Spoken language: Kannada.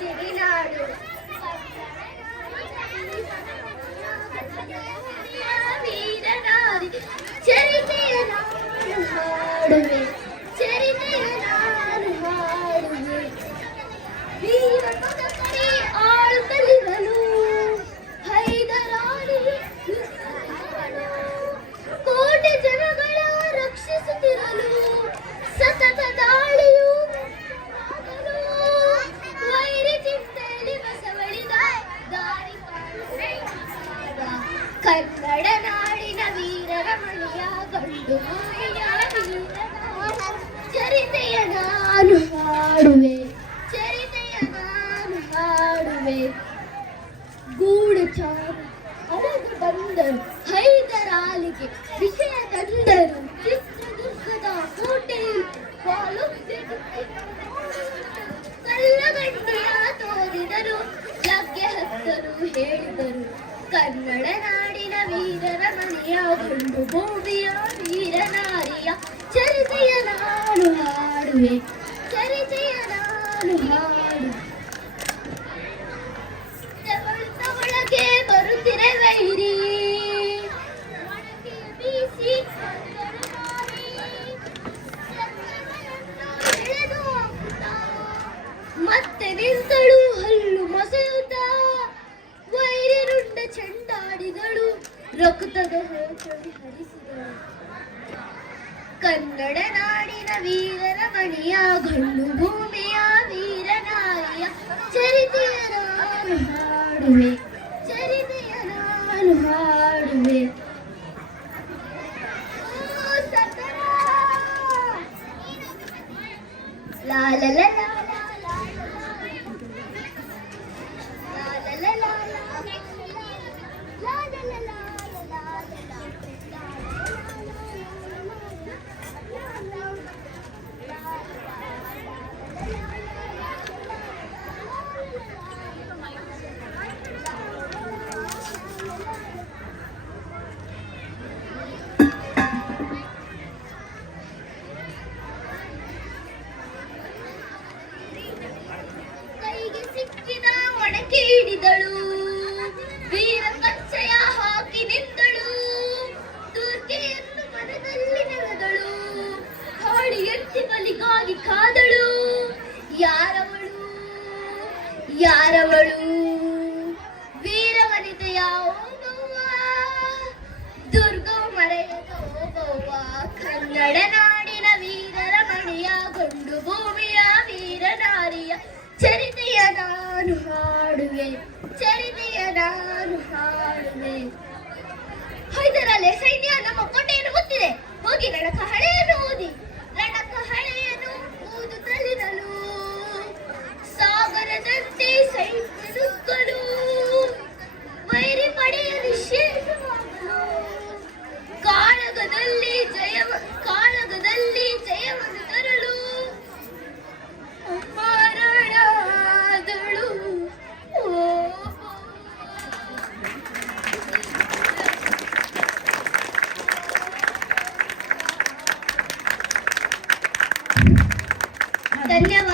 ಸಿರಿನಾಡು ವೀರನಾರಿ ಚರಿತೆಯ ನಾನು ಹಾಡುವೆ ಚರಿತೆಯ ನಾನು ಹಾಡುವೆ ವೀರ ಪದಕರಿ ಆಳುತ್ತಲಿರಲು ಹೈದರಾಲಿ ಕೋಟೆ ಜನಗಳ ರಕ್ಷಿಸುತ್ತಿರಲು ಸತತ ದಾಳಿಯು ವೈರಿ ಚಿಂತೆಯಲ್ಲಿ ಬಸವಳಿದ ದಾರಿ ಕನ್ನಡ ನಾಡಿನ ವೀರರ ಮಣಿಯ ಗಂಡು ಭೂಮಿಯ ವೀರನ ಚರಿತೆಯ ನಾನು ಹಾಡುವೆ ಚರಿತೆಯ ನಾನು ಹಾಡುವೆ ಗೂಢಚಾರ ಅರದು ಬಂದರು ಹೈದರಾಲಿಗೆ ವಿಷಯ ತಂದರು ಚಿತ್ರದುರ್ಗದ ಕೋಟೆಯಲ್ಲಿ ಕಲ್ಲಗಂಡಿಯ ತೋರಿದರು ಲಗ್ಗೆ ಹತ್ತರು ಹೇಳಿದರು ಕನ್ನಡ ನಾಡಿನ ವೀರರ ಮನೆಯ ಗಂಡು ಭೂಮಿಯ ವೀರನಾರಿಯ ಚರಿತೆಯ ನಾನು ಹಾಡುವೆ ಚರಿತೆಯ ನಾನು ಹಾಡುವೆ ಒಳಗೆ ಬರುತ್ತಿರೆ ವೈರಿ ಬೀಸಿ ಮತ್ತೆ ನಿಂತಳು ಹಲ್ಲು ಮಸೆಯುತ್ತ ವೈರಿ ರುಂಡ ಚೆಂಡಾಡಿಗಳು ರಕ್ತದ ಹೋಚಳಿ ಹರಿಸಿದಳು ಕನ್ನಡ ನಾಡಿನ ವೀರರ ಮಣಿಯ ಗಂಡು ಭೂಮಿಯ ವೀರನಾರಿಯ ಚರಿತೆಯ ನಾನು ಹಾಡುವೆ ಚರಿತೆಯ ನಾನು ಹಾಡುವೆ ಲಾ ಲಾ ಲಾ ಲಾ ಹಿಡಿದಳು ವೀರ ಕಚ್ಚಯ ಹಾಕಿ ನಿಂತಳು ದುರ್ಗೆಯನ್ನು ಮನದಲ್ಲಿ ನೆನೆದಳು ಹಾಡಿ ಎತ್ತಿ ಬಲಿಗಾಗಿ ಕಾದಳು ಯಾರವಳು ಯಾರವಳು ವೀರ ವನಿತೆಯ ಓಬವ್ವ ದುರ್ಗವು ಮರೆಯದ ಓಬವ್ವ ಕನ್ನಡ ನಾಡಿನ ವೀರರ ಮಣಿಯ ಗಂಡು ಭೂಮಿಯ ವೀರನಾರಿಯ ಚರಿತೆಯ ನಾನು ಹಾಡುವೆ ಚರಿತೆಯ ನಾನು ಹಾಡುವೆ ಹೈದರಾಲಿ ಸೈನ್ಯ ನಮ್ಮ ಕೋಟೆಯನ್ನು ಮುತ್ತಿದೆ ಹೋಗಿ ರಣಕಹಳೆಯನ್ನು ಊದಿ ರಣಕಹಳೆಯನ್ನು ಊದುತ್ತಲಿರಲು ಸಾಗರದಂತೆ ಸೈನ್ಯ ನುಗ್ಗಲು ವೈರಿ ಪಡೆಯ ನಿಷೇಧವಾಗಲು ಕಾಳಗದಲ್ಲಿ ಜಯವನ್ನು ತರಲು ಮರಣಾದಳು ಧನ್ಯವಾದ.